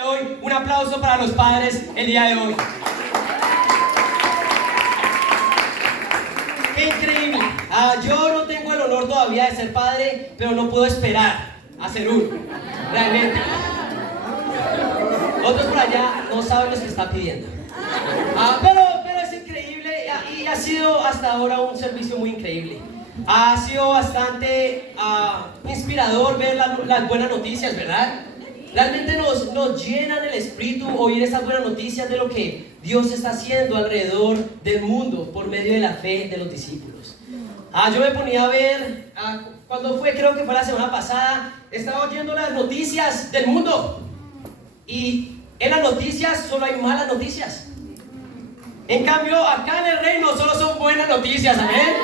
Hoy, un aplauso para los padres el día de hoy. ¡Qué increíble! Yo no tengo el honor todavía de ser padre, pero no puedo esperar a ser uno. Realmente. Otros por allá no saben lo que están pidiendo. Pero es increíble y ha sido hasta ahora un servicio muy increíble. Ha sido bastante inspirador ver las buenas noticias, ¿verdad? Realmente nos llenan el espíritu oír esas buenas noticias de lo que Dios está haciendo alrededor del mundo por medio de la fe de los discípulos. Yo me ponía a ver, cuando fue, creo que fue la semana pasada, estaba oyendo las noticias del mundo. Y en las noticias solo hay malas noticias. En cambio, acá en el reino solo son buenas noticias, ¿amén?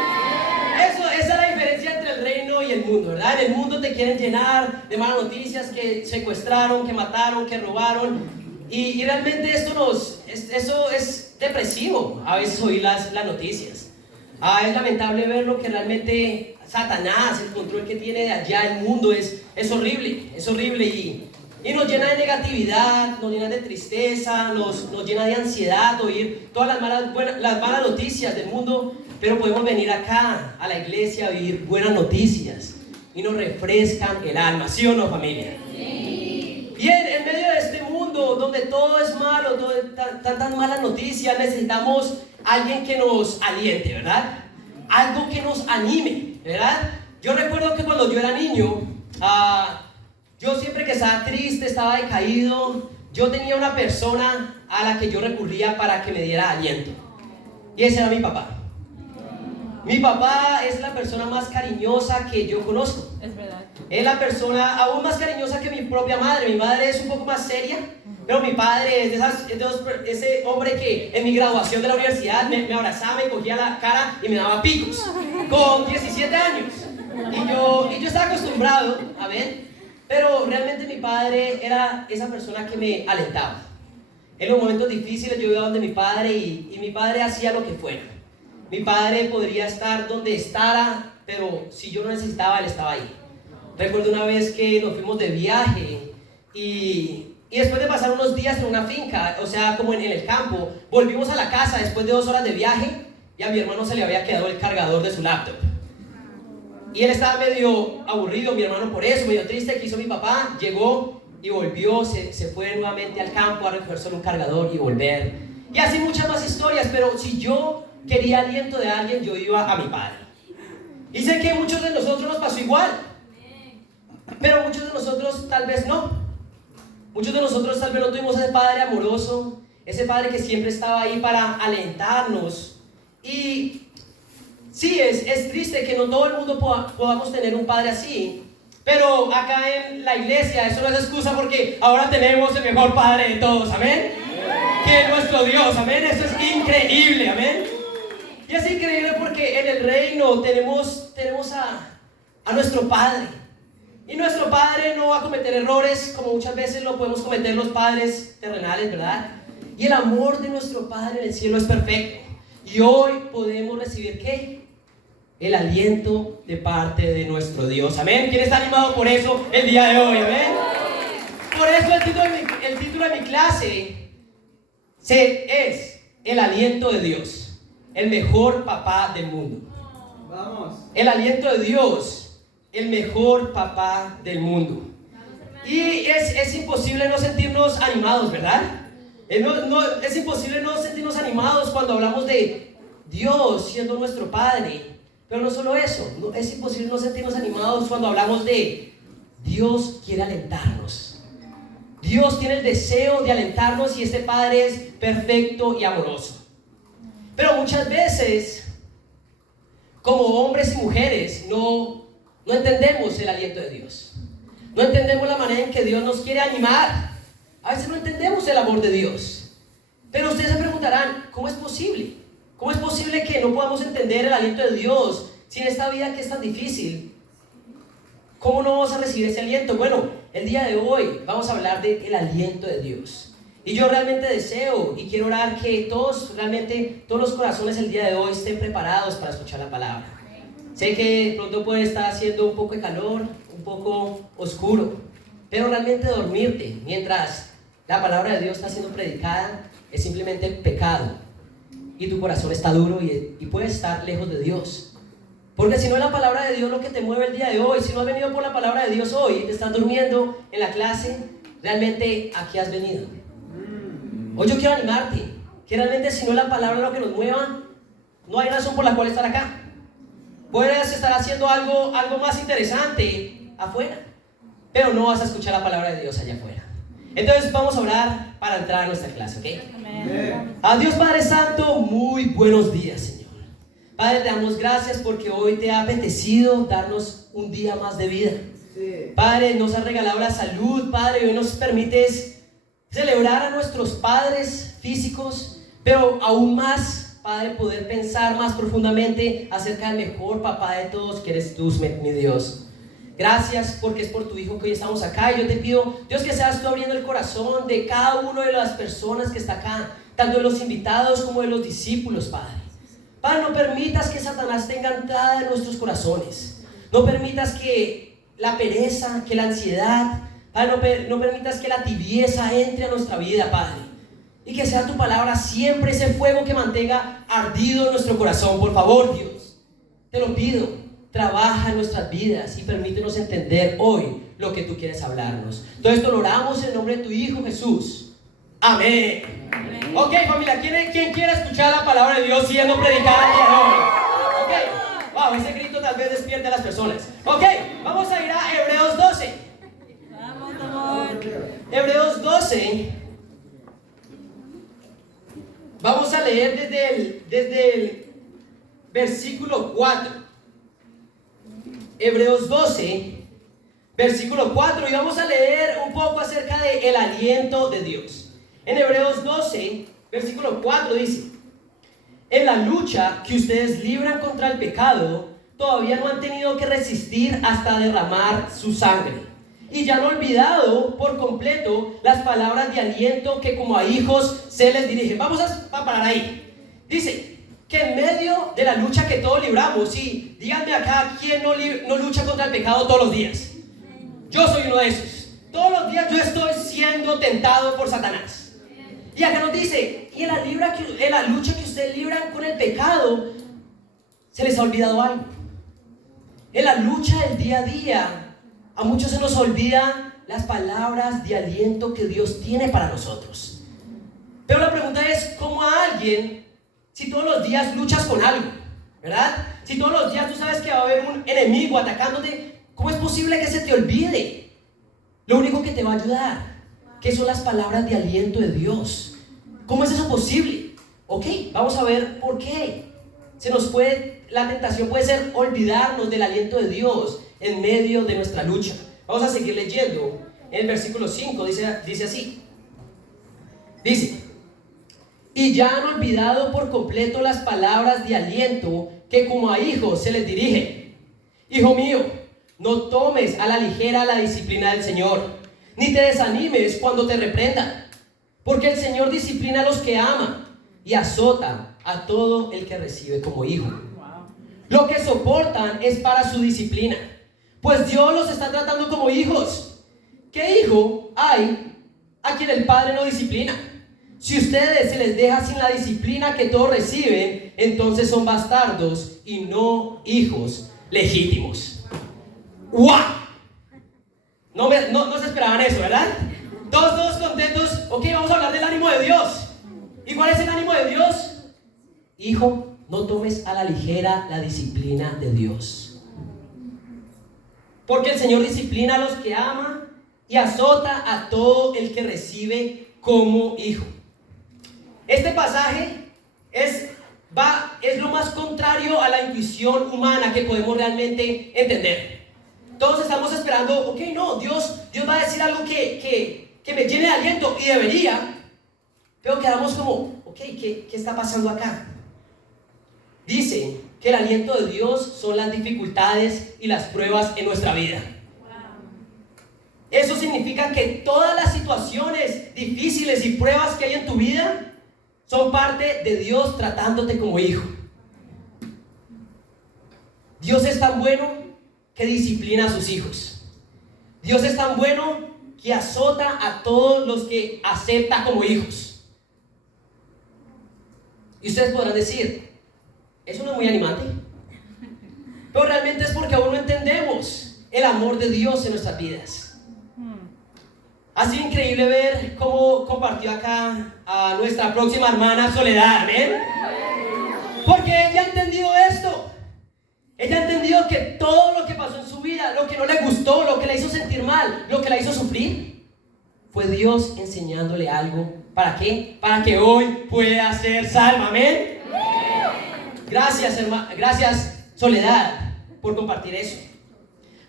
Esa es la diferencia entre el reino y el mundo, ¿verdad? En el mundo te quieren llenar de malas noticias, que secuestraron, que mataron, que robaron. Y realmente eso es depresivo, a veces oír las noticias. Es lamentable ver lo que realmente Satanás, el control que tiene de allá el mundo es horrible y nos llena de negatividad, nos llena de tristeza, nos llena de ansiedad oír todas las malas noticias del mundo. Pero podemos venir acá a la iglesia a vivir buenas noticias y nos refrescan el alma, ¿sí o no, familia? Sí. Bien, en medio de este mundo donde todo es malo, tantas malas noticias, necesitamos alguien que nos aliente, ¿verdad? Algo que nos anime, ¿verdad? Yo recuerdo que cuando yo era niño, yo siempre que estaba triste, estaba decaído, yo tenía una persona a la que yo recurría para que me diera aliento. Y ese era mi papá. Mi papá es la persona más cariñosa que yo conozco. Es verdad. Es la persona aún más cariñosa que mi propia madre. Mi madre es un poco más seria, pero mi padre es de ese hombre que en mi graduación de la universidad me abrazaba, me cogía la cara y me daba picos. Con 17 años. Y yo estaba acostumbrado, a ver, pero realmente mi padre era esa persona que me alentaba. En los momentos difíciles yo iba donde mi padre y mi padre hacía lo que fuera. Mi padre podría estar donde estara, pero si yo no necesitaba, él estaba ahí. Recuerdo una vez que nos fuimos de viaje y después de pasar unos días en una finca, o sea, como en el campo, volvimos a la casa después de 2 horas de viaje y a mi hermano se le había quedado el cargador de su laptop. Y él estaba medio aburrido, mi hermano, por eso, medio triste. ¿Qué hizo mi papá? Llegó y volvió, se fue nuevamente al campo a recoger solo un cargador y volver. Y así muchas más historias, pero si yo quería aliento de alguien, yo iba a mi padre. Y sé que muchos de nosotros nos pasó igual, pero muchos de nosotros tal vez no. Muchos de nosotros tal vez no tuvimos ese padre amoroso, ese padre que siempre estaba ahí para alentarnos. Y sí, es triste que no todo el mundo podamos tener un padre así, pero acá en la iglesia eso no es excusa porque ahora tenemos el mejor padre de todos, amén, que es nuestro Dios, amén. Eso es increíble, amén. Y es increíble porque en el reino tenemos a nuestro Padre. Y nuestro Padre no va a cometer errores como muchas veces lo podemos cometer los padres terrenales, ¿verdad? Y el amor de nuestro Padre en el cielo es perfecto. Y hoy podemos recibir ¿qué? El aliento de parte de nuestro Dios. Amén. ¿Quién está animado por eso el día de hoy? Amén. Por eso el título de mi clase es El aliento de Dios. El mejor papá del mundo. Vamos. El aliento de Dios, el mejor papá del mundo. Y es imposible no sentirnos animados, ¿verdad? Es imposible no sentirnos animados cuando hablamos de Dios siendo nuestro Padre. Pero no solo eso, es imposible no sentirnos animados cuando hablamos de Dios quiere alentarnos. Dios tiene el deseo de alentarnos y este Padre es perfecto y amoroso. Pero muchas veces, como hombres y mujeres, no entendemos el aliento de Dios. No entendemos la manera en que Dios nos quiere animar. A veces no entendemos el amor de Dios. Pero ustedes se preguntarán, ¿cómo es posible? ¿Cómo es posible que no podamos entender el aliento de Dios si en esta vida que es tan difícil? ¿Cómo no vamos a recibir ese aliento? Bueno, el día de hoy vamos a hablar del aliento de Dios. Y yo realmente deseo y quiero orar que todos los corazones el día de hoy estén preparados para escuchar la palabra. Sé que pronto puede estar haciendo un poco de calor, un poco oscuro, pero realmente dormirte mientras la palabra de Dios está siendo predicada, es simplemente pecado. Y tu corazón está duro y puedes estar lejos de Dios. Porque si no es la palabra de Dios lo que te mueve el día de hoy, si no has venido por la palabra de Dios hoy, te estás durmiendo en la clase, realmente ¿a qué has venido? Hoy yo quiero animarte, que realmente si no es la palabra lo que nos mueva, no hay razón por la cual estar acá. Puedes estar haciendo algo más interesante afuera, pero no vas a escuchar la palabra de Dios allá afuera. Entonces vamos a orar para entrar a nuestra clase, ¿ok? Amén. A Dios Padre Santo, muy buenos días, Señor. Padre, te damos gracias porque hoy te ha apetecido darnos un día más de vida. Sí. Padre, nos has regalado la salud, Padre, hoy nos permites celebrar a nuestros padres físicos, pero aún más, Padre, poder pensar más profundamente acerca del mejor papá de todos, que eres tú, mi Dios. Gracias porque es por tu Hijo que hoy estamos acá. Y yo te pido, Dios, que seas tú abriendo el corazón de cada una de las personas que está acá, tanto de los invitados como de los discípulos, Padre. Padre, no permitas que Satanás tenga entrada en nuestros corazones. No permitas que la pereza, que la ansiedad, Padre, no permitas que la tibieza entre a nuestra vida, Padre. Y que sea tu palabra siempre ese fuego que mantenga ardido nuestro corazón. Por favor, Dios, te lo pido. Trabaja en nuestras vidas y permítenos entender hoy lo que tú quieres hablarnos. Todo esto lo oramos en nombre de tu Hijo Jesús. Amén. Amén. Ok, familia, ¿quién quiere escuchar la palabra de Dios siendo predicada el día de hoy? Ok, wow, ese grito tal vez despierte a las personas. Ok, vamos a ir a Hebreos 12. Vamos, amor. Hebreos 12. Vamos a leer desde el versículo 4. Hebreos 12, versículo 4, y vamos a leer un poco acerca del aliento de Dios. En Hebreos 12, versículo 4 dice: en la lucha que ustedes libran contra el pecado, todavía no han tenido que resistir hasta derramar su sangre, y ya han olvidado por completo las palabras de aliento que como a hijos se les dirigen. Vamos a parar ahí. Dice que en medio de la lucha que todos libramos, y díganme acá, ¿quién no lucha contra el pecado todos los días? Yo soy uno de esos. Todos los días yo estoy siendo tentado por Satanás. Y acá nos dice, y en la lucha que ustedes libran con el pecado, se les ha olvidado algo. En la lucha del día a día, a muchos se nos olvidan las palabras de aliento que Dios tiene para nosotros. Pero la pregunta es, ¿cómo a alguien, si todos los días luchas con algo, ¿verdad? Si todos los días tú sabes que va a haber un enemigo atacándote, ¿cómo es posible que se te olvide lo único que te va a ayudar? ¿Qué son las palabras de aliento de Dios? ¿Cómo es eso posible? Ok, vamos a ver por qué. La tentación puede ser olvidarnos del aliento de Dios en medio de nuestra lucha. Vamos a seguir leyendo. En el versículo 5 dice así. Dice: y ya han olvidado por completo las palabras de aliento que como a hijos se les dirigen. Hijo mío, no tomes a la ligera la disciplina del Señor, ni te desanimes cuando te reprendan, porque el Señor disciplina a los que ama y azota a todo el que recibe como hijo. Lo que soportan es para su disciplina, pues Dios los está tratando como hijos. ¿Qué hijo hay a quien el Padre no disciplina? Si ustedes se les deja sin la disciplina que todos reciben, entonces son bastardos y no hijos legítimos. ¡Wow! No se esperaban eso, ¿verdad? Todos contentos. Ok, vamos a hablar del ánimo de Dios. ¿Y cuál es el ánimo de Dios? Hijo, no tomes a la ligera la disciplina de Dios, porque el Señor disciplina a los que ama y azota a todo el que recibe como hijo. Este pasaje es lo más contrario a la intuición humana que podemos realmente entender. Todos estamos esperando, ok, no, Dios va a decir algo que me llene de aliento, y debería, pero quedamos como, ok, ¿qué está pasando acá? Dice que el aliento de Dios son las dificultades y las pruebas en nuestra vida. Eso significa que todas las situaciones difíciles y pruebas que hay en tu vida son parte de Dios tratándote como hijo. Dios es tan bueno que disciplina a sus hijos. Dios es tan bueno que azota a todos los que acepta como hijos. Y ustedes podrán decir, eso no es muy animante. Pero realmente es porque aún no entendemos el amor de Dios en nuestras vidas. Ha sido increíble ver cómo compartió acá a nuestra próxima hermana Soledad, ¿amén? Porque ella ha entendido esto. Ella ha entendido que todo lo que pasó en su vida, lo que no le gustó, lo que la hizo sentir mal, lo que la hizo sufrir, fue Dios enseñándole algo. ¿Para qué? Para que hoy pueda ser salva, ¿amén? Gracias, gracias Soledad, por compartir eso.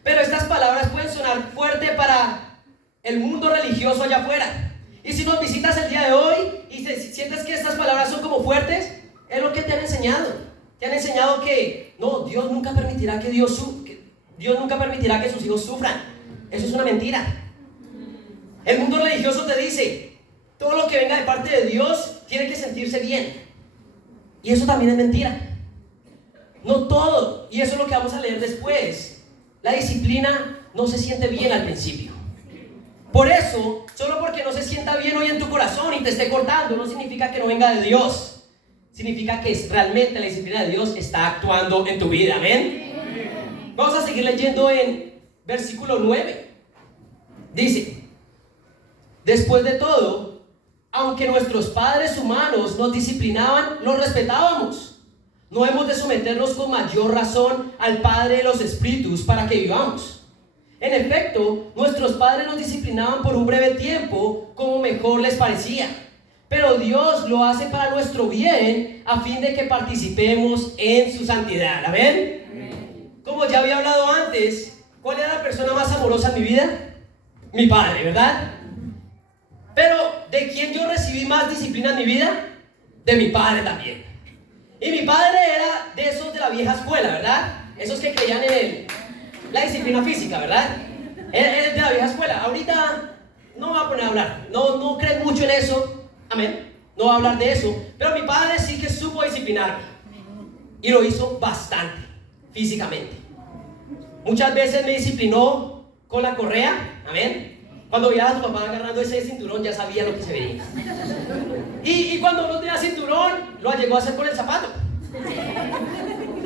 Pero estas palabras pueden sonar fuerte para el mundo religioso allá afuera. Y si nos visitas el día de hoy y sientes que estas palabras son como fuertes, es lo que te han enseñado. Te han enseñado que no, Dios nunca permitirá que Dios nunca permitirá que sus hijos sufran. Eso es una mentira. El mundo religioso te dice, todo lo que venga de parte de Dios tiene que sentirse bien. Y eso también es mentira. No todo, y eso es lo que vamos a leer después. La disciplina no se siente bien al principio. Por eso, solo porque no se sienta bien hoy en tu corazón y te esté cortando, no significa que no venga de Dios. Significa que realmente la disciplina de Dios está actuando en tu vida, ¿amén? Vamos a seguir leyendo en versículo 9. Dice, después de todo, aunque nuestros padres humanos nos disciplinaban, los respetábamos. No hemos de someternos con mayor razón al Padre de los Espíritus para que vivamos. En efecto, nuestros padres nos disciplinaban por un breve tiempo como mejor les parecía. Pero Dios lo hace para nuestro bien a fin de que participemos en su santidad. ¿Amén? Como ya había hablado antes, ¿cuál era la persona más amorosa en mi vida? Mi padre, ¿verdad? Pero ¿de quién yo recibí más disciplina en mi vida? De mi padre también. Y mi padre era de esos de la vieja escuela, ¿verdad? Esos que creían en la disciplina física, ¿verdad? Es de la vieja escuela. Ahorita no me voy a poner a hablar. No creen mucho en eso. Amén. No voy a hablar de eso. Pero mi padre sí que supo disciplinarme. Y lo hizo bastante, físicamente. Muchas veces me disciplinó con la correa. Amén. Cuando veía a tu papá agarrando ese cinturón, ya sabía lo que se venía. Y cuando no tenía cinturón, lo llegó a hacer con el zapato.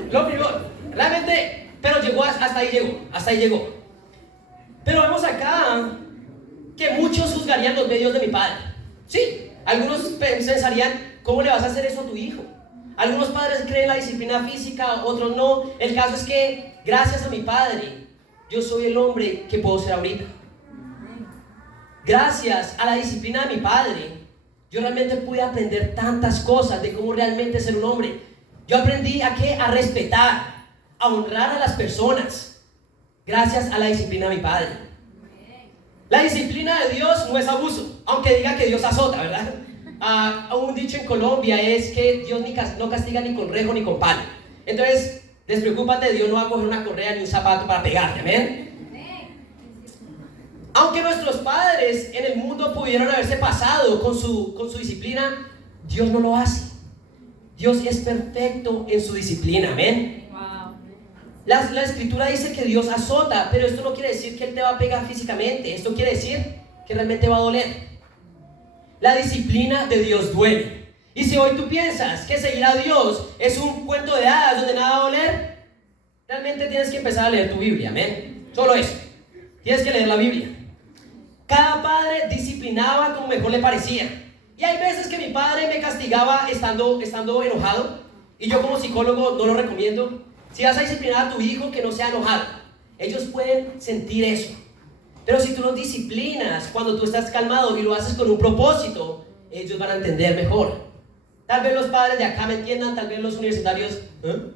Lo primero, realmente, pero llegó hasta ahí llegó. Pero vemos acá que muchos juzgarían los medios de mi padre. Sí, algunos pensarían, ¿cómo le vas a hacer eso a tu hijo? Algunos padres creen la disciplina física, otros no. El caso es que, gracias a mi padre, yo soy el hombre que puedo ser ahorita. Gracias a la disciplina de mi padre, yo realmente pude aprender tantas cosas de cómo realmente ser un hombre. Yo aprendí a respetar, a honrar a las personas, gracias a la disciplina de mi padre. La disciplina de Dios no es abuso, aunque diga que Dios azota, ¿verdad? Un dicho en Colombia es que Dios no castiga ni con rejo ni con palo. Entonces, despreocúpate, Dios no va a coger una correa ni un zapato para pegarte, ¿amén? Aunque nuestros padres en el mundo pudieron haberse pasado con su disciplina, Dios no lo hace. Dios es perfecto en su disciplina, amén. Wow. La escritura dice que Dios azota, pero esto no quiere decir que Él te va a pegar físicamente. Esto quiere decir que realmente va a doler. La disciplina de Dios duele. Y si hoy tú piensas que seguir a Dios es un cuento de hadas donde nada va a doler, realmente tienes que empezar a leer tu Biblia, amén. Solo eso. Tienes que leer la Biblia. Cada padre disciplinaba como mejor le parecía. Y hay veces que mi padre me castigaba estando enojado. Y yo como psicólogo no lo recomiendo. Si vas a disciplinar a tu hijo, que no sea enojado. Ellos pueden sentir eso. Pero si tú los disciplinas cuando tú estás calmado y lo haces con un propósito, ellos van a entender mejor. Tal vez los padres de acá me entiendan, tal vez los universitarios tal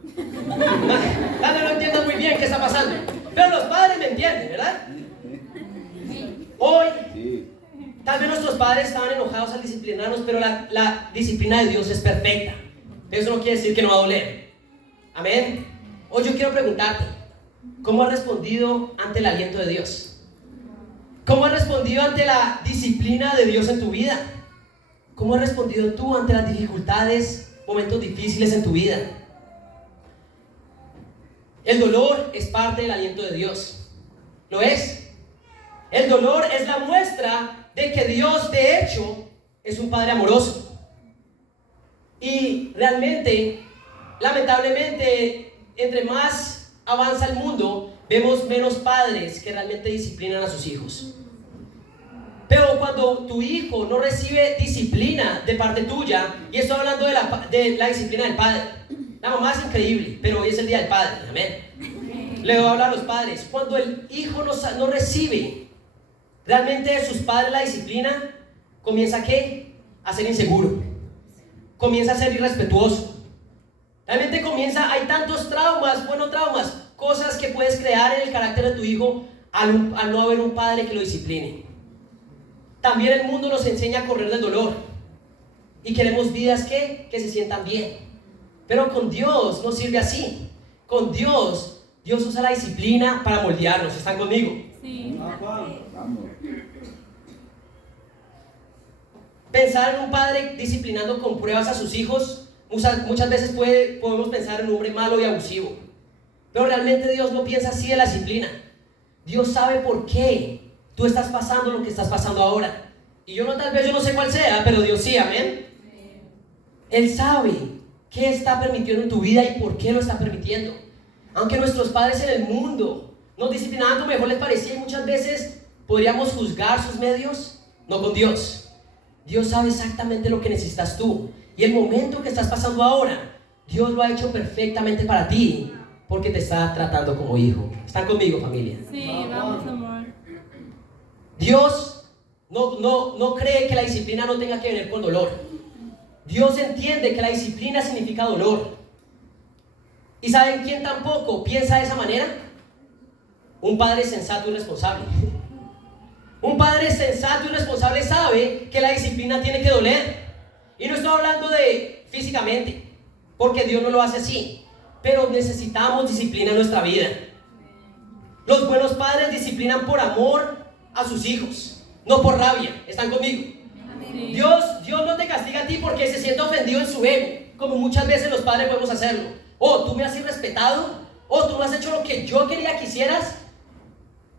vez no entiendan muy bien qué está pasando. Pero los padres me entienden, ¿verdad? Hoy, tal vez nuestros padres estaban enojados al disciplinarnos, pero la disciplina de Dios es perfecta. Eso no quiere decir que no va a doler. Amén. Hoy yo quiero preguntarte, ¿cómo has respondido ante el aliento de Dios? ¿Cómo has respondido ante la disciplina de Dios en tu vida? ¿Cómo has respondido tú ante las dificultades, momentos difíciles en tu vida? El dolor es parte del aliento de Dios. ¿Lo es? El dolor es la muestra de que Dios, de hecho, es un Padre amoroso. Y realmente, lamentablemente, entre más avanza el mundo, vemos menos padres que realmente disciplinan a sus hijos. Pero cuando tu hijo no recibe disciplina de parte tuya, y estoy hablando de la disciplina del padre, la mamá es increíble, pero hoy es el día del padre, amén. Le voy a hablar a los padres. Cuando el hijo no recibe realmente de sus padres la disciplina, comienza ¿qué? A ser inseguro, comienza a ser irrespetuoso. Realmente hay tantos traumas, traumas, cosas que puedes crear en el carácter de tu hijo al no haber un padre que lo discipline. También el mundo nos enseña a correr del dolor y queremos vidas que se sientan bien. Pero con Dios no sirve así. Con Dios usa la disciplina para moldearnos. ¿Están conmigo? Sí. Pensar en un padre disciplinando con pruebas a sus hijos, muchas veces podemos pensar en un hombre malo y abusivo. Pero realmente Dios no piensa así de la disciplina. Dios sabe por qué tú estás pasando lo que estás pasando ahora. Y tal vez yo no sé cuál sea, pero Dios sí, amén. Él sabe qué está permitiendo en tu vida y por qué lo está permitiendo. Aunque nuestros padres en el mundo nos disciplinaban como mejor les parecía, y muchas veces podríamos juzgar sus medios, no con Dios. Dios sabe exactamente lo que necesitas tú. Y el momento que estás pasando ahora, Dios lo ha hecho perfectamente para ti, porque te está tratando como hijo. ¿Están conmigo, familia? Sí, vamos, amor. Dios no cree que la disciplina no tenga que ver con dolor. Dios entiende que la disciplina significa dolor. ¿Y saben quién tampoco piensa de esa manera? Un padre sensato y responsable. Un padre sensato y responsable sabe que la disciplina tiene que doler. Y no estoy hablando de físicamente, porque Dios no lo hace así. Pero necesitamos disciplina en nuestra vida. Los buenos padres disciplinan por amor a sus hijos, no por rabia. ¿Están conmigo? Sí. Dios no te castiga a ti porque se siente ofendido en su ego, como muchas veces los padres podemos hacerlo. Tú me has irrespetado, tú me has hecho lo que yo quería que hicieras,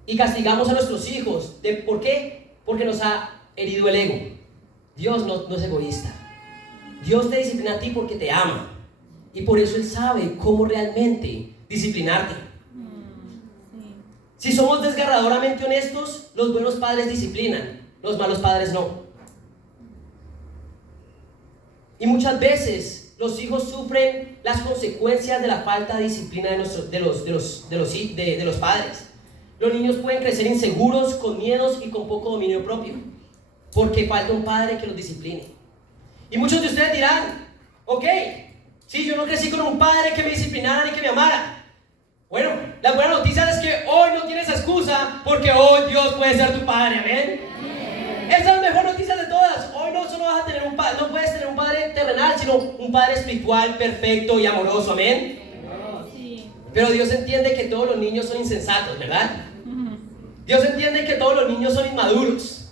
y castigamos a nuestros hijos. ¿Por qué? Porque nos ha herido el ego. Dios no es egoísta. Dios te disciplina a ti porque te ama, y por eso Él sabe cómo realmente disciplinarte. Si somos desgarradoramente honestos, los buenos padres disciplinan, los malos padres no. Y muchas veces los hijos sufren las consecuencias de la falta de disciplina de los padres. Los niños pueden crecer inseguros, con miedos y con poco dominio propio, porque falta un padre que los discipline. Y muchos de ustedes dirán: ok, sí, yo no crecí con un padre que me disciplinara ni que me amara. Bueno, la buena noticia es que hoy no tienes excusa, porque hoy Dios puede ser tu padre, amén. Esa es la mejor noticia de todas. Hoy no solo vas a tener no puedes tener un padre terrenal, sino un padre espiritual, perfecto y amoroso, amén. Sí. Pero Dios entiende que todos los niños son insensatos, ¿verdad? Dios entiende que todos los niños son inmaduros.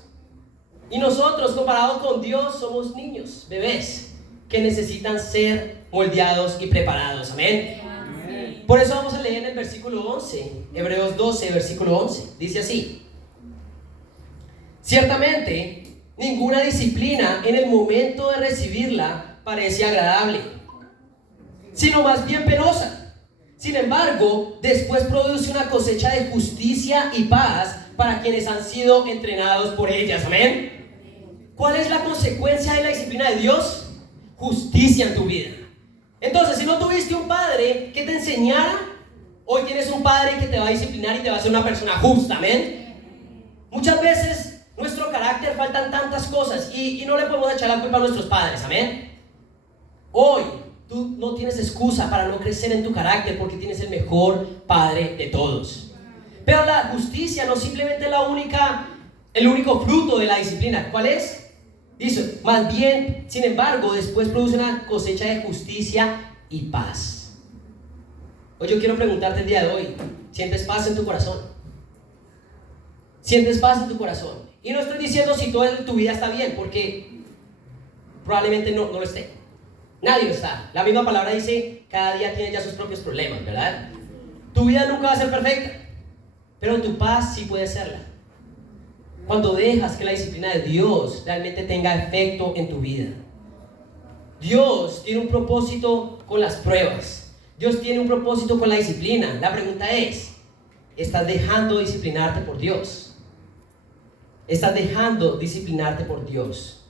Y nosotros, comparados con Dios, somos niños, bebés, que necesitan ser moldeados y preparados, amén. Sí. Por eso vamos a leer en el versículo 11, Hebreos 12, versículo 11. Dice así: ciertamente, ninguna disciplina en el momento de recibirla parece agradable, sino más bien penosa. Sin embargo, después produce una cosecha de justicia y paz para quienes han sido entrenados por ellas. Amén. ¿Cuál es la consecuencia de la disciplina de Dios? Justicia en tu vida. Entonces, si no tuviste un padre que te enseñara, hoy tienes un padre que te va a disciplinar y te va a hacer una persona justa. Amén. Muchas veces nuestro carácter faltan tantas cosas y no le podemos echar la culpa a nuestros padres. Amén. Hoy tú no tienes excusa para no crecer en tu carácter, porque tienes el mejor padre de todos. Pero la justicia no simplemente es el único fruto de la disciplina. ¿Cuál es? Dice, más bien, sin embargo, después produce una cosecha de justicia y paz. Hoy yo quiero preguntarte el día de hoy: ¿sientes paz en tu corazón? ¿Sientes paz en tu corazón? Y no estoy diciendo si toda tu vida está bien, porque probablemente no lo esté. Nadie lo está. La misma palabra dice: cada día tiene ya sus propios problemas, ¿verdad? Tu vida nunca va a ser perfecta, pero tu paz sí puede serla. Cuando dejas que la disciplina de Dios realmente tenga efecto en tu vida. Dios tiene un propósito con las pruebas. Dios tiene un propósito con la disciplina. La pregunta es, ¿estás dejando disciplinarte por Dios? ¿Estás dejando disciplinarte por Dios?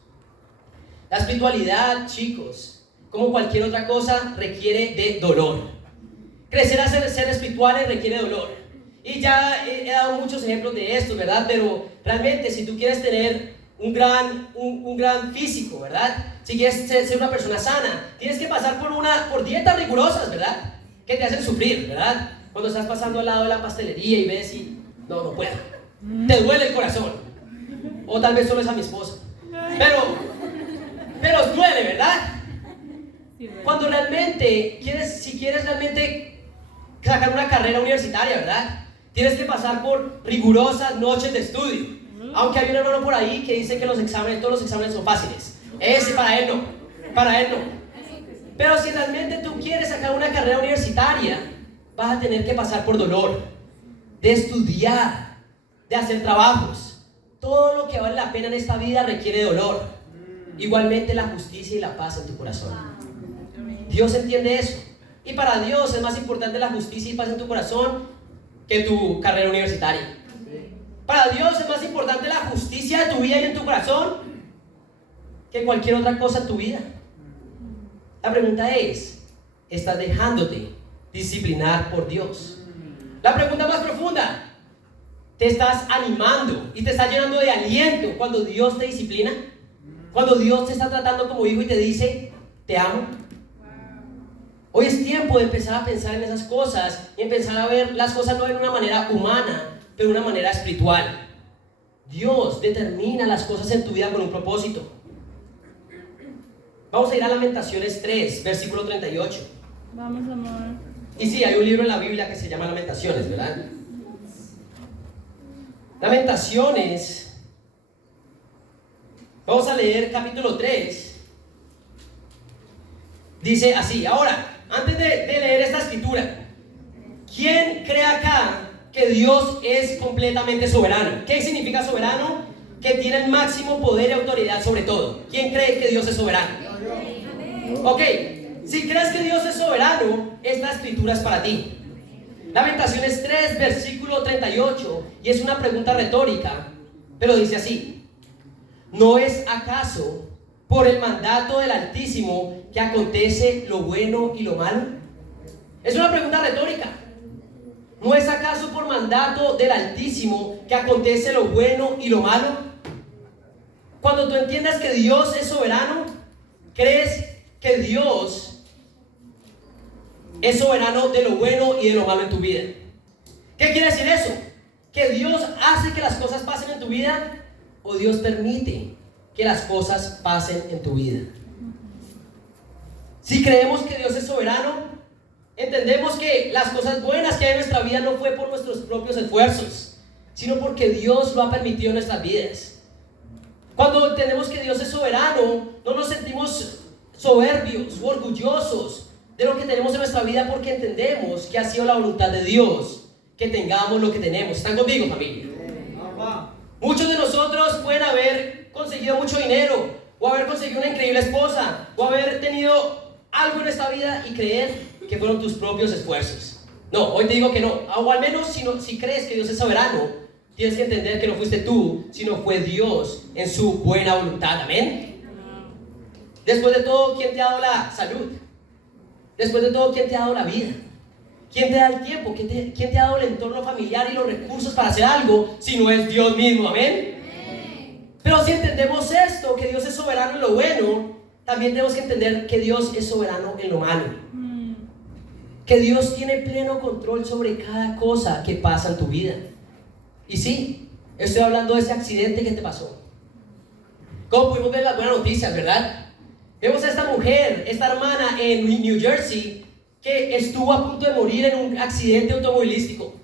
La espiritualidad, chicos, como cualquier otra cosa, requiere de dolor. Crecer a ser espirituales requiere dolor. Y ya he dado muchos ejemplos de esto, ¿verdad? Pero realmente si tú quieres tener un gran físico, ¿verdad? Si quieres ser una persona sana, tienes que pasar por dietas rigurosas, ¿verdad? Que te hacen sufrir, ¿verdad? Cuando estás pasando al lado de la pastelería y ves y no puedo. Te duele el corazón. O tal vez solo es a mi esposa. Pero os duele, ¿verdad? Cuando realmente si quieres realmente sacar una carrera universitaria, ¿verdad? Tienes que pasar por rigurosas noches de estudio. Aunque hay un hermano por ahí que dice que todos los exámenes son fáciles. Ese para él no. Pero si realmente tú quieres sacar una carrera universitaria, vas a tener que pasar por dolor, de estudiar, de hacer trabajos. Todo lo que vale la pena en esta vida requiere dolor. Igualmente la justicia y la paz en tu corazón. Dios entiende eso. Y para Dios es más importante la justicia y paz en tu corazón que tu carrera universitaria. Para Dios es más importante la justicia de tu vida y en tu corazón que cualquier otra cosa en tu vida. La pregunta es, ¿estás dejándote disciplinar por Dios? La pregunta más profunda, ¿te estás animando y te estás llenando de aliento cuando Dios te disciplina? Cuando Dios te está tratando como hijo y te dice, te amo. Hoy es tiempo de empezar a pensar en esas cosas y empezar a ver las cosas no de una manera humana, pero de una manera espiritual. Dios determina las cosas en tu vida con un propósito. Vamos a ir a Lamentaciones 3, versículo 38. Vamos, amor. Y sí, hay un libro en la Biblia que se llama Lamentaciones, ¿verdad? Lamentaciones. Vamos a leer capítulo 3. Dice así, ahora, antes de leer esta escritura, ¿quién cree acá que Dios es completamente soberano? ¿Qué significa soberano? Que tiene el máximo poder y autoridad sobre todo. ¿Quién cree que Dios es soberano? Ok, si crees que Dios es soberano, esta escritura es para ti. Lamentaciones 3, versículo 38, y es una pregunta retórica, pero dice así: ¿no es acaso por el mandato del Altísimo que acontece lo bueno y lo malo? Es una pregunta retórica. ¿No es acaso por mandato del Altísimo que acontece lo bueno y lo malo? Cuando tú entiendas que Dios es soberano, crees que Dios es soberano de lo bueno y de lo malo en tu vida. ¿Qué quiere decir eso? ¿Que Dios hace que las cosas pasen en tu vida o Dios permite que las cosas pasen en tu vida? Si creemos que Dios es soberano, entendemos que las cosas buenas que hay en nuestra vida no fue por nuestros propios esfuerzos, sino porque Dios lo ha permitido en nuestras vidas. Cuando entendemos que Dios es soberano, no nos sentimos soberbios o orgullosos de lo que tenemos en nuestra vida, porque entendemos que ha sido la voluntad de Dios que tengamos lo que tenemos. ¿Están conmigo, familia? Muchos de nosotros pueden haber conseguido mucho dinero, o haber conseguido una increíble esposa, o haber tenido algo en esta vida y creer que fueron tus propios esfuerzos. No, hoy te digo que no. O al menos si crees que Dios es soberano, tienes que entender que no fuiste tú, sino fue Dios en su buena voluntad. Amén. Después de todo, ¿quién te ha dado la salud? Después de todo, ¿quién te ha dado la vida? ¿Quién te da el tiempo? ¿Quién te ha dado el entorno familiar y los recursos para hacer algo si no es Dios mismo? Amén. Pero si entendemos esto, que Dios es soberano en lo bueno, también tenemos que entender que Dios es soberano en lo malo. Que Dios tiene pleno control sobre cada cosa que pasa en tu vida. Y sí, estoy hablando de ese accidente que te pasó. Como pudimos ver las buenas noticias, ¿verdad? Vemos a esta mujer, esta hermana en New Jersey, que estuvo a punto de morir en un accidente automovilístico.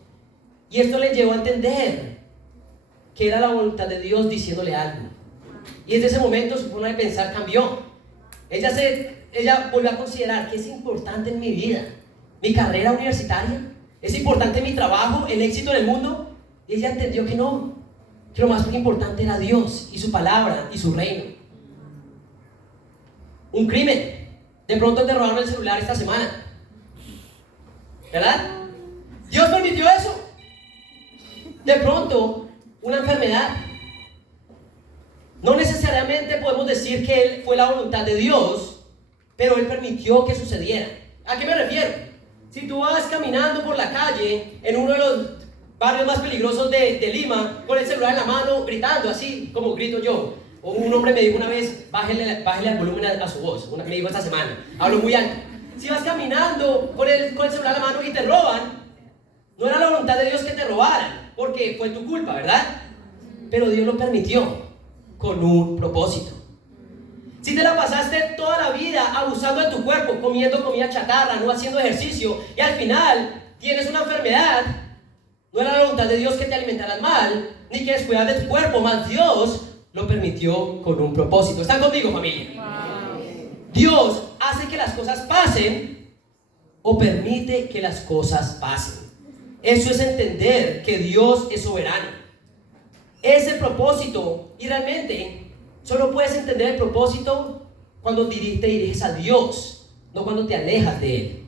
Y esto le llevó a entender que era la voluntad de Dios diciéndole algo. Y desde ese momento su forma de pensar cambió. Ella volvió a considerar que es importante en mi vida, mi carrera universitaria, es importante mi trabajo, el éxito en el mundo. Y ella entendió que no, que lo más importante era Dios y su palabra y su reino. Un crimen. De pronto te robaron el celular esta semana, ¿verdad? Dios permitió eso. De pronto, una enfermedad. No necesariamente podemos decir que Él fue la voluntad de Dios, pero Él permitió que sucediera. ¿A qué me refiero? Si tú vas caminando por la calle en uno de los barrios más peligrosos de Lima, con el celular en la mano, gritando así como grito yo. O un hombre me dijo una vez, bájele el volumen a su voz. Me dijo esta semana, hablo muy alto. Si vas caminando con el celular en la mano y te roban, no era la voluntad de Dios que te robaran, porque fue tu culpa, ¿verdad? Pero Dios lo permitió con un propósito. Si te la pasaste toda la vida abusando de tu cuerpo, comiendo comida chatarra, no haciendo ejercicio, y al final tienes una enfermedad, no era la voluntad de Dios que te alimentaras mal, ni que descuidaras de tu cuerpo, más Dios lo permitió con un propósito. ¿Están conmigo, familia? Wow. Dios hace que las cosas pasen o permite que las cosas pasen. Eso es entender que Dios es soberano. Ese propósito, y realmente solo puedes entender el propósito cuando te diriges a Dios, no cuando te alejas de Él.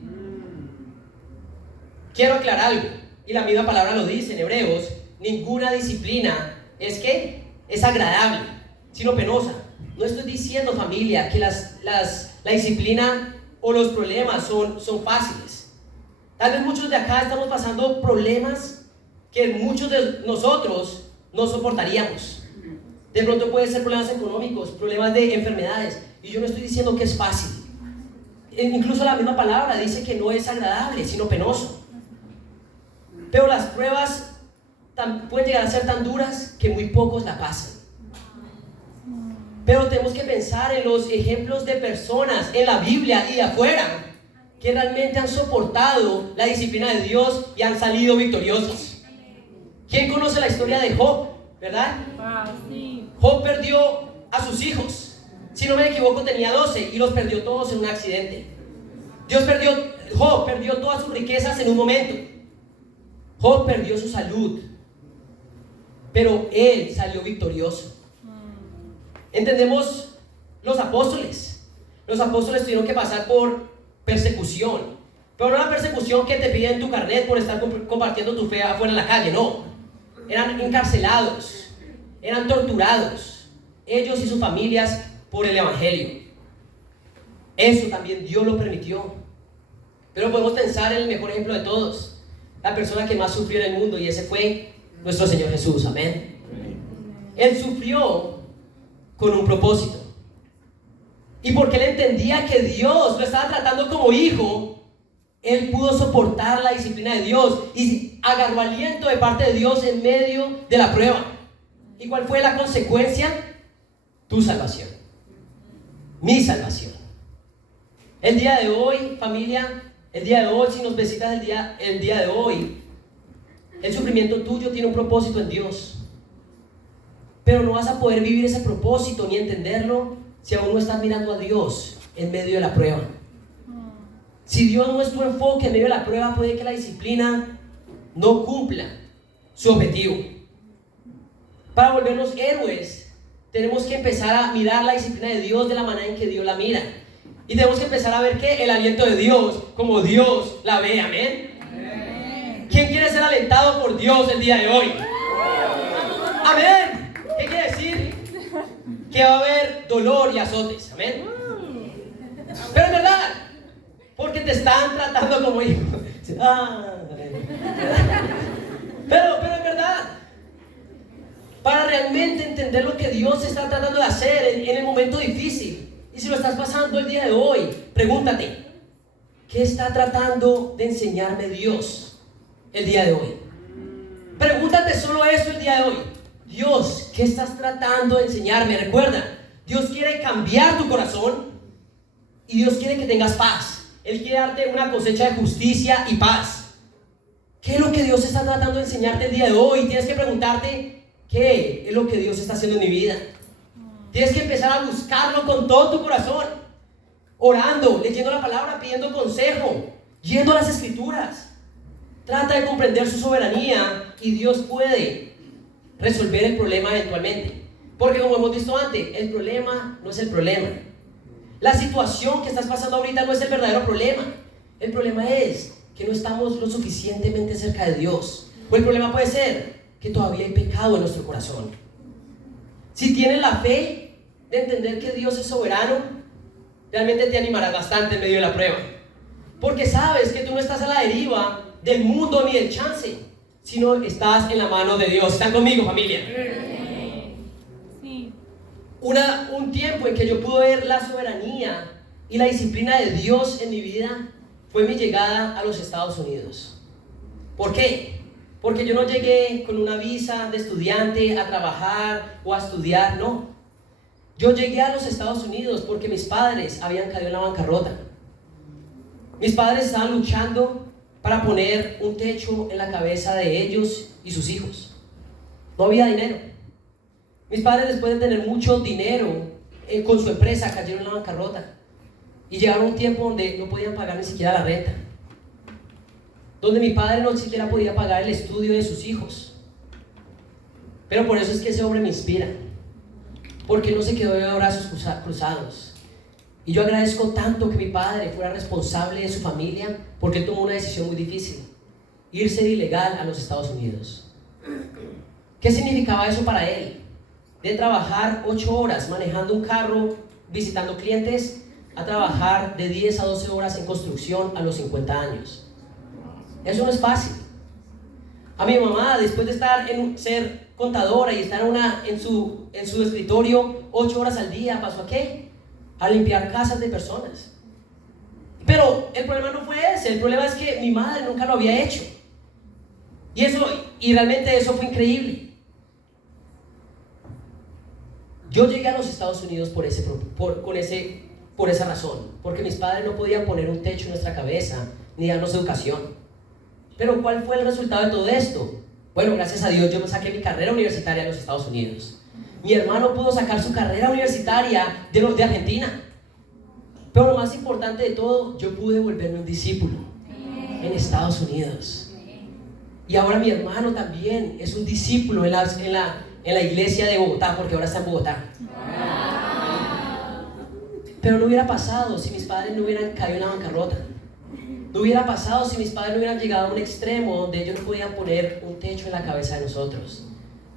Quiero aclarar algo, y la misma palabra lo dice en Hebreos: ninguna disciplina es agradable, sino penosa. No estoy diciendo, familia, que la disciplina o los problemas son fáciles. Tal vez muchos de acá estamos pasando problemas que muchos de nosotros no soportaríamos. De pronto pueden ser problemas económicos, problemas de enfermedades, y yo no estoy diciendo que es fácil. Incluso la misma palabra dice que no es agradable, sino penoso. Pero las pruebas pueden llegar a ser tan duras que muy pocos la pasan. Pero tenemos que pensar en los ejemplos de personas en la Biblia y de afuera que realmente han soportado la disciplina de Dios y han salido victoriosos. ¿Quién conoce la historia de Job? ¿Verdad? Sí. Job perdió a sus hijos. Si no me equivoco, tenía 12 y los perdió todos en un accidente. Job perdió todas sus riquezas en un momento. Job perdió su salud, pero él salió victorioso. Entendemos los apóstoles. Los apóstoles tuvieron que pasar por persecución, pero no la persecución que te piden tu carnet por estar compartiendo tu fe afuera en la calle, no. Eran encarcelados, eran torturados, ellos y sus familias, por el evangelio. Eso también Dios lo permitió. Pero podemos pensar en el mejor ejemplo de todos, la persona que más sufrió en el mundo, y ese fue nuestro Señor Jesús. Amén. Él sufrió con un propósito, y porque él entendía que Dios lo estaba tratando como hijo, él pudo soportar la disciplina de Dios y agarró aliento de parte de Dios en medio de la prueba. ¿Y cuál fue la consecuencia? Tu salvación, mi salvación. El día de hoy, familia, el día de hoy, si nos visitas el día de hoy, el sufrimiento tuyo tiene un propósito en Dios. Pero no vas a poder vivir ese propósito ni entenderlo si aún no estás mirando a Dios en medio de la prueba. Si Dios no es tu enfoque en medio de la prueba, puede que la disciplina no cumpla su objetivo. Para volvernos héroes, tenemos que empezar a mirar la disciplina de Dios de la manera en que Dios la mira. Y tenemos que empezar a ver que el aliento de Dios, como Dios la ve. Amén. Amén. ¿Quién quiere ser alentado por Dios el día de hoy? Amén. ¿Qué quiere decir? Que va a haber dolor y azotes. Amén. Pero es verdad, porque te están tratando como hijo. Pero es verdad. Para realmente entender lo que Dios está tratando de hacer en el momento difícil. Y si lo estás pasando el día de hoy, pregúntate, ¿qué está tratando de enseñarme Dios el día de hoy? Pregúntate solo eso el día de hoy. Dios, ¿qué estás tratando de enseñarme? Recuerda, Dios quiere cambiar tu corazón y Dios quiere que tengas paz. Él quiere darte una cosecha de justicia y paz. ¿Qué es lo que Dios está tratando de enseñarte el día de hoy? Tienes que preguntarte, ¿qué es lo que Dios está haciendo en mi vida? Tienes que empezar a buscarlo con todo tu corazón, orando, leyendo la palabra, pidiendo consejo, yendo a las escrituras. Trata de comprender su soberanía y Dios puede resolver el problema eventualmente. Porque como hemos visto antes, el problema no es el problema. La situación que estás pasando ahorita no es el verdadero problema. El problema es que no estamos lo suficientemente cerca de Dios. O el problema puede ser que todavía hay pecado en nuestro corazón. Si tienes la fe de entender que Dios es soberano, realmente te animarás bastante en medio de la prueba. Porque sabes que tú no estás a la deriva del mundo ni del chance, sino estás en la mano de Dios. ¿Están conmigo, familia? Sí. Un tiempo en que yo pude ver la soberanía y la disciplina de Dios en mi vida fue mi llegada a los Estados Unidos. ¿Por qué? Porque yo no llegué con una visa de estudiante a trabajar o a estudiar, no. Yo llegué a los Estados Unidos porque mis padres habían caído en la bancarrota. Mis padres estaban luchando para poner un techo en la cabeza de ellos y sus hijos. No había dinero. Mis padres, después de tener mucho dinero con su empresa, cayeron en la bancarrota. Y llegaron a un tiempo donde no podían pagar ni siquiera la renta. Donde mi padre no siquiera podía pagar el estudio de sus hijos. Pero por eso es que ese hombre me inspira. Porque no se quedó de brazos cruzados. Y yo agradezco tanto que mi padre fuera responsable de su familia, porque él tomó una decisión muy difícil: irse de ilegal a los Estados Unidos. ¿Qué significaba eso para él? De trabajar 8 horas manejando un carro, visitando clientes, a trabajar de 10 a 12 horas en construcción a los 50 años. Eso no es fácil. A mi mamá, después de ser contadora y estar en su escritorio 8 horas al día, ¿pasó a qué? A limpiar casas de personas. Pero el problema no fue ese. El problema es que mi madre nunca lo había hecho. Y realmente eso fue increíble. Yo llegué a los Estados Unidos por esa razón, porque mis padres no podían poner un techo en nuestra cabeza ni darnos educación. Pero ¿cuál fue el resultado de todo esto? Bueno, gracias a Dios yo me saqué mi carrera universitaria en los Estados Unidos. Mi hermano pudo sacar su carrera universitaria de Argentina. Pero lo más importante de todo, yo pude volverme un discípulo en Estados Unidos. Y ahora mi hermano también es un discípulo en la iglesia de Bogotá, porque ahora está en Bogotá. Pero no hubiera pasado si mis padres no hubieran caído en la bancarrota. No hubiera pasado si mis padres no hubieran llegado a un extremo donde ellos no podían poner un techo en la cabeza de nosotros.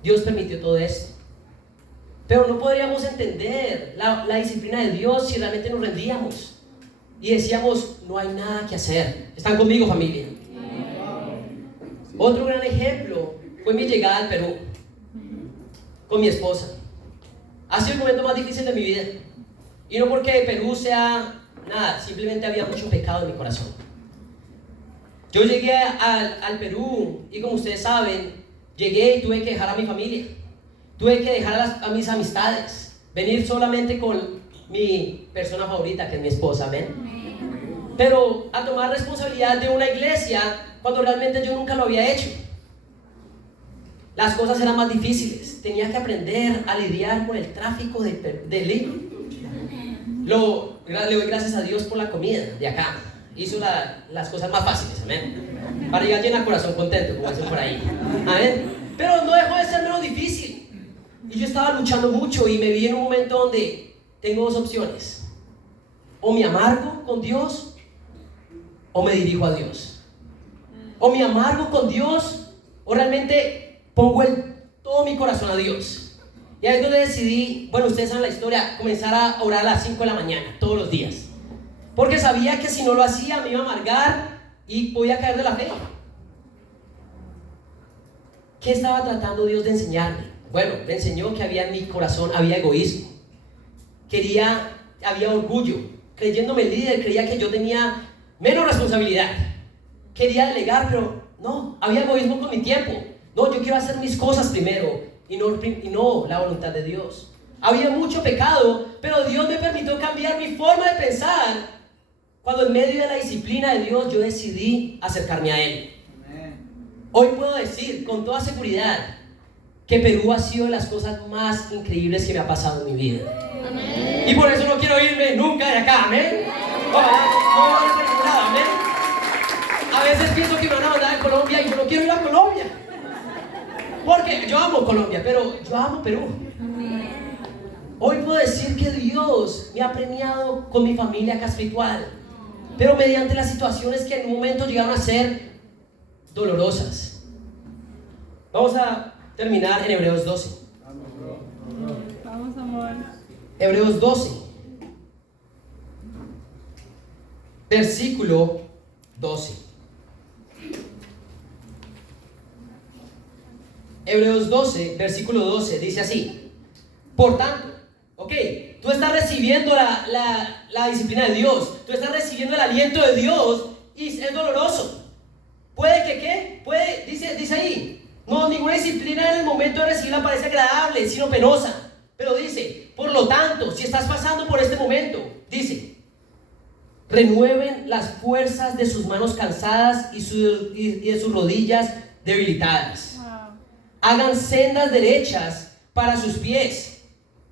Dios permitió todo esto. Pero no podríamos entender la disciplina de Dios si realmente nos rendíamos y decíamos, no hay nada que hacer. ¿Están conmigo, familia? Otro gran ejemplo fue mi llegada al Perú con mi esposa. Ha sido el momento más difícil de mi vida. Y no porque Perú sea nada, simplemente había mucho pecado en mi corazón. Yo llegué al Perú y, como ustedes saben, llegué y tuve que dejar a mi familia. Tuve que dejar a mis amistades, venir solamente con mi persona favorita, que es mi esposa, ¿ven? Pero a tomar responsabilidad de una iglesia cuando realmente yo nunca lo había hecho. Las cosas eran más difíciles. Tenía que aprender a lidiar con el tráfico de Lima. Le doy gracias a Dios por la comida de acá. Hizo las cosas más fáciles, amén. Para llegar lleno de corazón contento, como dicen por ahí, amén. Pero no dejó de ser menos difícil. Y yo estaba luchando mucho y me vi en un momento donde tengo dos opciones: o me amargo con Dios o me dirijo a Dios. O me amargo con Dios o realmente pongo todo mi corazón a Dios. Y ahí es donde decidí, bueno, ustedes saben la historia, comenzar a orar a las 5 de la mañana, todos los días. Porque sabía que si no lo hacía me iba a amargar y podía caer de la fe. ¿Qué estaba tratando Dios de enseñarme? Bueno, me enseñó que en mi corazón había egoísmo. Había orgullo. Creyéndome líder, creía que yo tenía menos responsabilidad. Quería delegar, pero no, había egoísmo con mi tiempo. No, yo quiero hacer mis cosas primero y no la voluntad de Dios. Había mucho pecado, pero Dios me permitió cambiar mi forma de pensar cuando en medio de la disciplina de Dios yo decidí acercarme a Él. Hoy puedo decir con toda seguridad que Perú ha sido de las cosas más increíbles que me ha pasado en mi vida. Amén. Y por eso no quiero irme nunca de acá, amén. Ojalá no vaya por ningún lado, amén. A veces pienso que me van a mandar a Colombia y yo no quiero ir a Colombia. Porque yo amo Colombia, pero yo amo Perú. Hoy puedo decir que Dios me ha premiado con mi familia acá espiritual, pero mediante las situaciones que en un momento llegaron a ser dolorosas. Vamos a terminar en Hebreos 12. Vamos, amor. Hebreos 12, versículo 12. Hebreos 12, versículo 12, dice así: por tanto, ok, tú estás recibiendo la disciplina de Dios, tú estás recibiendo el aliento de Dios y es doloroso. Puede que, ¿qué? Puede, dice ahí, no, ninguna disciplina en el momento de recibirla parece agradable, sino penosa. Pero dice, por lo tanto, si estás pasando por este momento, dice, renueven las fuerzas de sus manos cansadas y de sus rodillas debilitadas. Wow. Hagan sendas derechas para sus pies,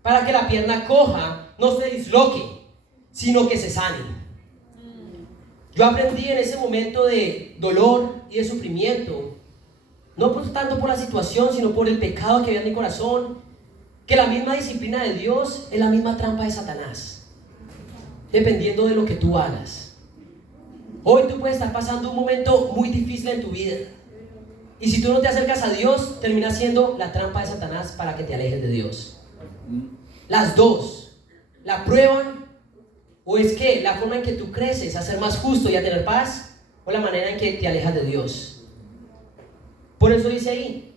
para que la pierna coja no se disloque, sino que se sane. Yo aprendí en ese momento de dolor y de sufrimiento, no tanto por la situación, sino por el pecado que había en mi corazón, que la misma disciplina de Dios es la misma trampa de Satanás, dependiendo de lo que tú hagas. Hoy tú puedes estar pasando un momento muy difícil en tu vida, y si tú no te acercas a Dios, termina siendo la trampa de Satanás para que te alejes de Dios. Las dos, la prueban, o es que la forma en que tú creces a ser más justo y a tener paz, o la manera en que te alejas de Dios. Por eso dice ahí,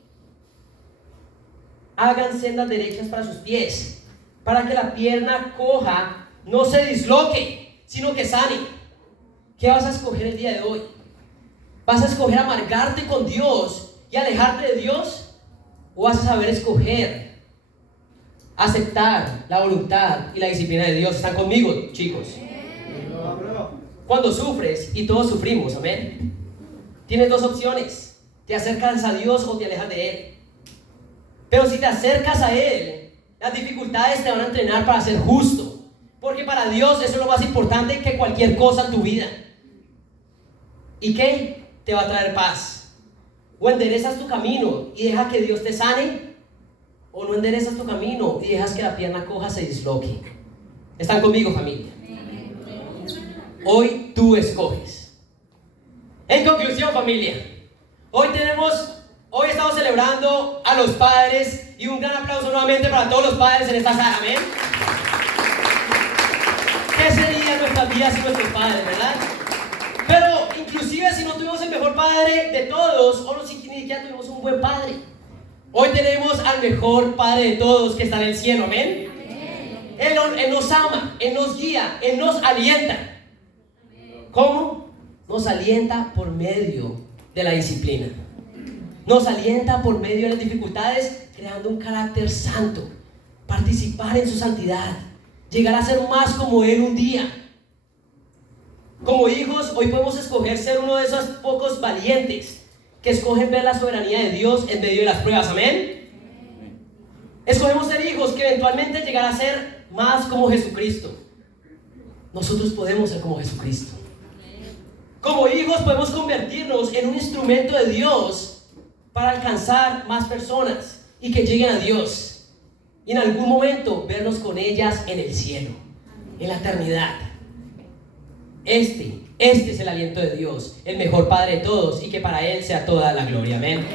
hagan sendas derechas para sus pies, para que la pierna coja no se disloque, sino que sane. ¿Qué vas a escoger el día de hoy? ¿Vas a escoger amargarte con Dios y alejarte de Dios? ¿O vas a saber escoger aceptar la voluntad y la disciplina de Dios? ¿Están conmigo, chicos? Cuando sufres, y todos sufrimos, amén, tienes dos opciones: te acercas a Dios o te alejas de Él. Pero si te acercas a Él, las dificultades te van a entrenar para ser justo, porque para Dios eso es lo más importante que cualquier cosa en tu vida. ¿Y qué? Te va a traer paz. O enderezas tu camino y deja que Dios te sane, o no enderezas tu camino y dejas que la pierna coja se disloque. ¿Están conmigo, familia? Hoy tú escoges. En conclusión, familia, hoy estamos celebrando a los padres, y un gran aplauso nuevamente para todos los padres en esta sala, amén. ¿Qué sería nuestras vidas sin nuestros padres, verdad? Pero inclusive si no tuvimos el mejor padre de todos, o si ni siquiera tuvimos un buen padre, hoy tenemos al mejor padre de todos, que está en el cielo, amén. Él nos ama, Él nos guía, Él nos alienta. ¿Cómo? Nos alienta por medio de la disciplina. Nos alienta por medio de las dificultades, creando un carácter santo, participar en su santidad, llegar a ser más como Él un día. Como hijos, hoy podemos escoger ser uno de esos pocos valientes que escogen ver la soberanía de Dios en medio de las pruebas, amén. Escogemos ser hijos que eventualmente llegar a ser más como Jesucristo. Nosotros podemos ser como Jesucristo. Como hijos podemos convertirnos en un instrumento de Dios para alcanzar más personas y que lleguen a Dios, y en algún momento vernos con ellas en el cielo, en la eternidad. Este es el aliento de Dios, el mejor Padre de todos, y que para Él sea toda la gloria, amén.